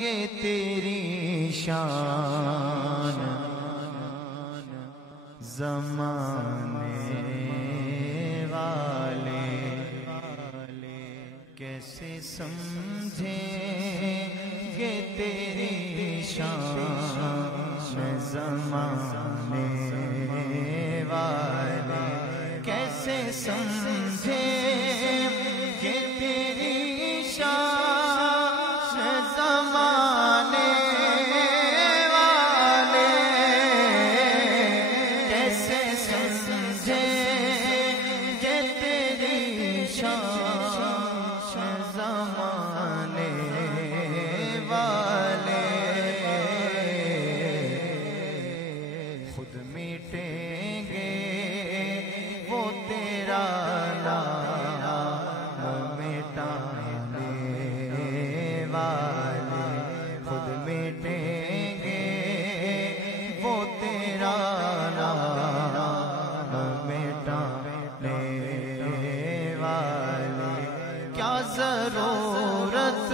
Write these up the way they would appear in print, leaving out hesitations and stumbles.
گے تیری شان زمانے والے کیسے سمجھیں گے تیری شان زمانے والے کیسے سمجھیں گے تیری شان زمانے والے کیسے سمجھیں گے تیری شان زمانے والے خود میٹیں گے وہ تیرا نام مٹانے والے خود میٹیں گے وہ تیرا نام مٹانے والے کیا ضرورت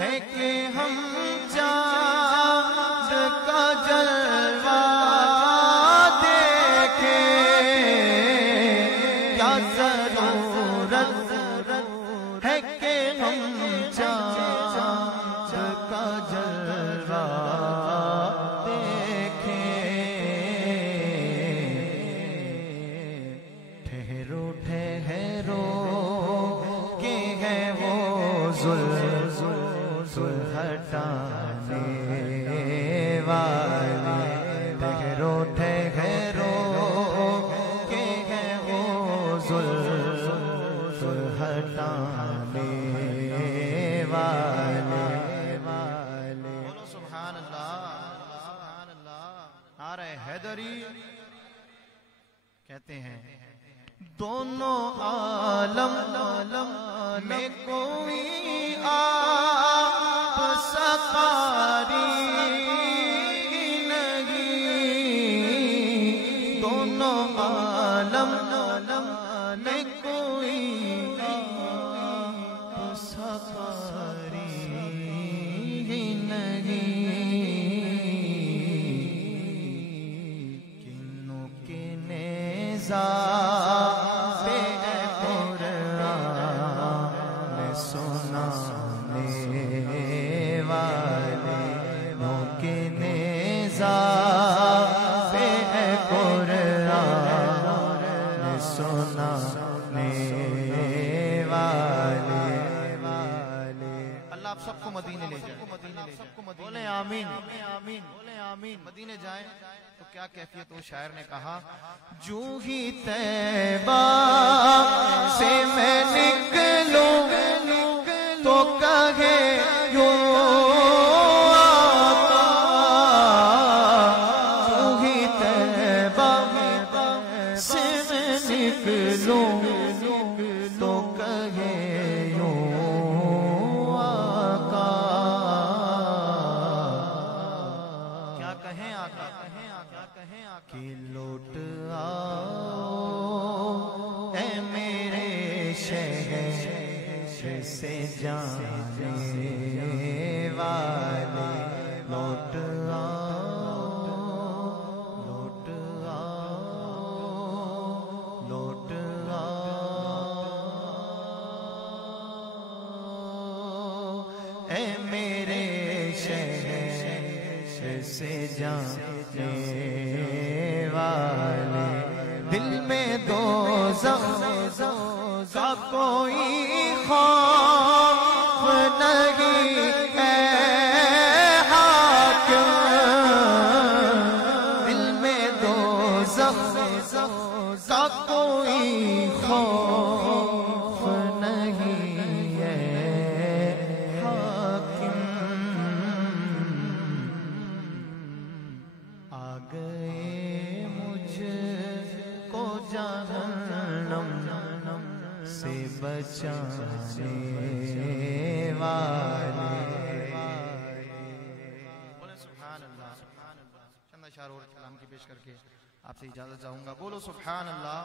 ہے کہ ہم چاند کا جلوہ دیکھیں کیا ضرورت ہے کہ ہم چاند کا جلوہ دیکھیں ٹھہرو ٹھہرو کہ ہے وہ ظلم ہٹانے والے ٹھہرو ٹھہرو کہ ہے وہ ظلم ہٹانے والے بولو سبحان اللہ سبحان اللہ نعرہ حیدری کہتے ہیں دونوں عالم میں کوئی آپ سقاری نہیں دونوں عالم میں کوئی آپ سقاری نہیں کنوں کے نیزہ اللہ آپ سب کو مدینے لے جائیں بولیں آمین مدینے جائیں تو کیا کیفیت وہ شاعر نے کہا جو ہی طیبہ سے میں نکلوں تو کہے یوں آقا جو ہی طیبہ سے میں نکلوں تو کہے یوں آقا کیا کہیں آقا کہ لوٹ آؤ اے میرے شہر سے جانے والے لوٹ اے میرے شہر سے جانے والے دل میں دوزخ کا کوئی خوف نہیں اے حاکم دل میں دوزخ کا کوئی خوف نہیں اے حاکم آ گئے مجھ کو جہنم سے بچانے والے بولے سبحان اللہ چند اشعار اور کلام کی پیش کر کے آپ سے اجازت چاہوں گا بولو سبحان اللہ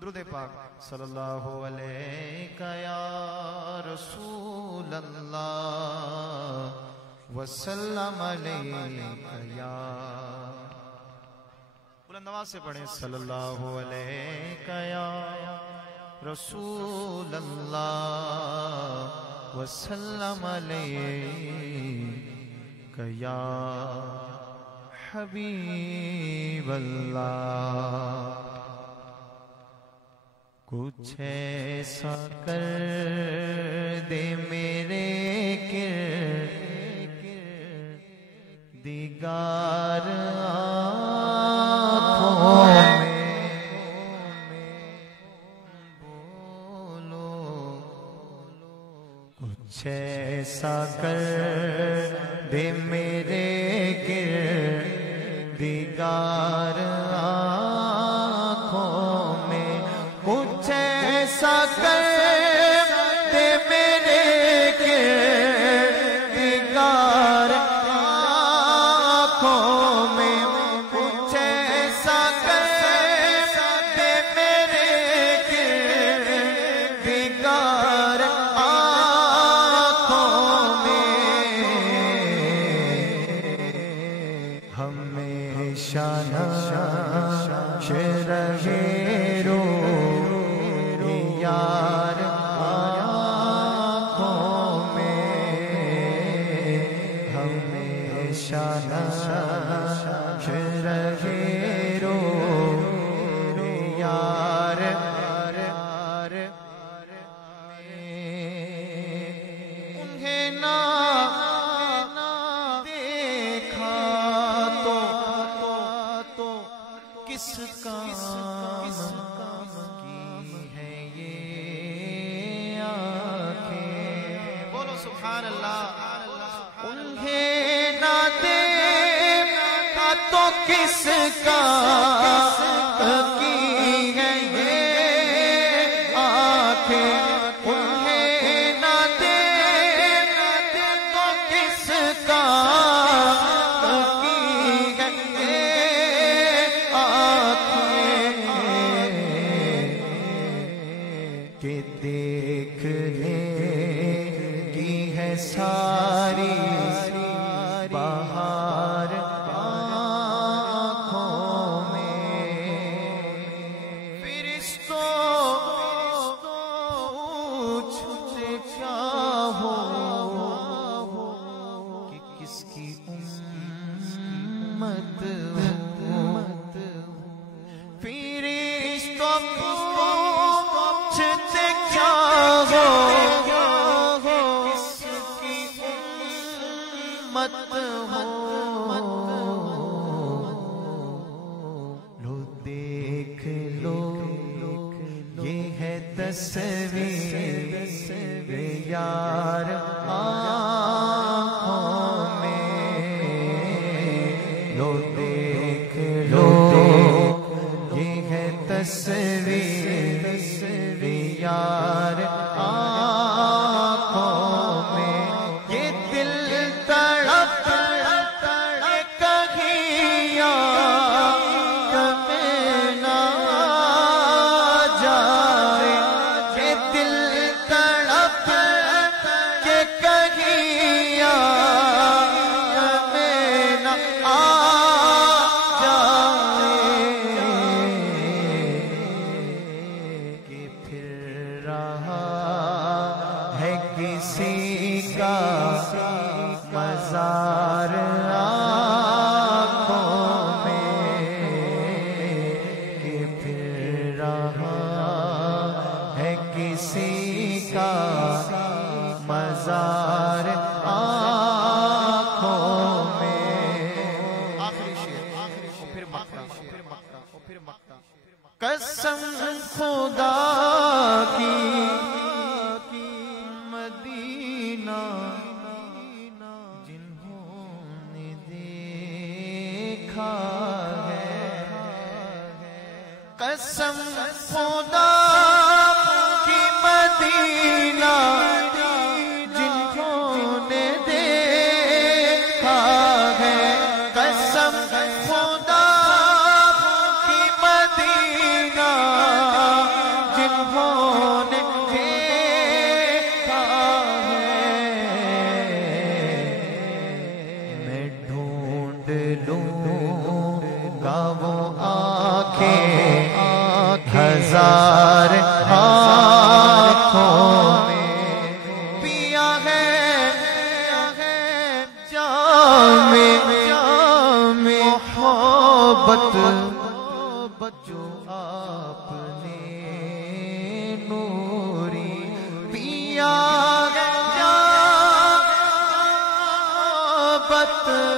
درود پاک صلی اللہ علیہ یا رسول اللہ وسلم علیکہ یا بلند آواز سے پڑھیں صلی اللہ علیکہ یا رسول اللہ وسلم علیکہ یا حبیب اللہ کچھ ایسا کر دے میرے دیگر آنکھوں میں بولو کچھ ایسا کر دے میرے دیگر آنکھوں میں کچھ ایسا کر دے میرے دیگر آنکھوں میں کچھ ایسا کر دے میرے دیگر آنکھوں میں ہمیشہ نقش رہے رو یار آنکھوں میں ہمیشہ نقش رہے رو یار انہیں نہ دیکھا تو کس کام کی ہے یہ آنکھیں بولو سبحان اللہ انہیں نہ دیکھا تو کس کام کی ہے یہ آنکھیں انہیں نہ دیکھا تو کس کام کی ہے یہ آنکھیں کہ دیکھنے کی ہے ساری بہار آنکھوں میں فرشتوں پوچھتے کیا ہو کہ کس کی امت فرشتوں پوچھتے کیا ہو کس کی امت ہو لو دیکھ لو یہ ہے تصویر یار آنکھوں میں لو دیکھ لو یہ ہے تصویر یار آنکھوں میں یہ دل تڑپ کہیں آنکھ میں نہ جائے یہ دل تڑپ کے کہیں آنکھ میں نہ جائے کہ پھر رہا ہے کسی کا مزار آنکھوں میں کہ پھر رہا ہے کسی کا مزار آنکھوں میں آخری شعر پھر مکہ قسم خدا کی مدینہ جنہوں نے دیکھا ہے قسم خدا کی مدینہ جنہوں نے دیکھا ہے قسم خدا کی مدینہ جنہوں نے دیکھا ہے لوں گا وہ آنکھیں ہزار آنکھوں میں پیا ہے جام محبت جو آپ نے نوری پیا ہے محبت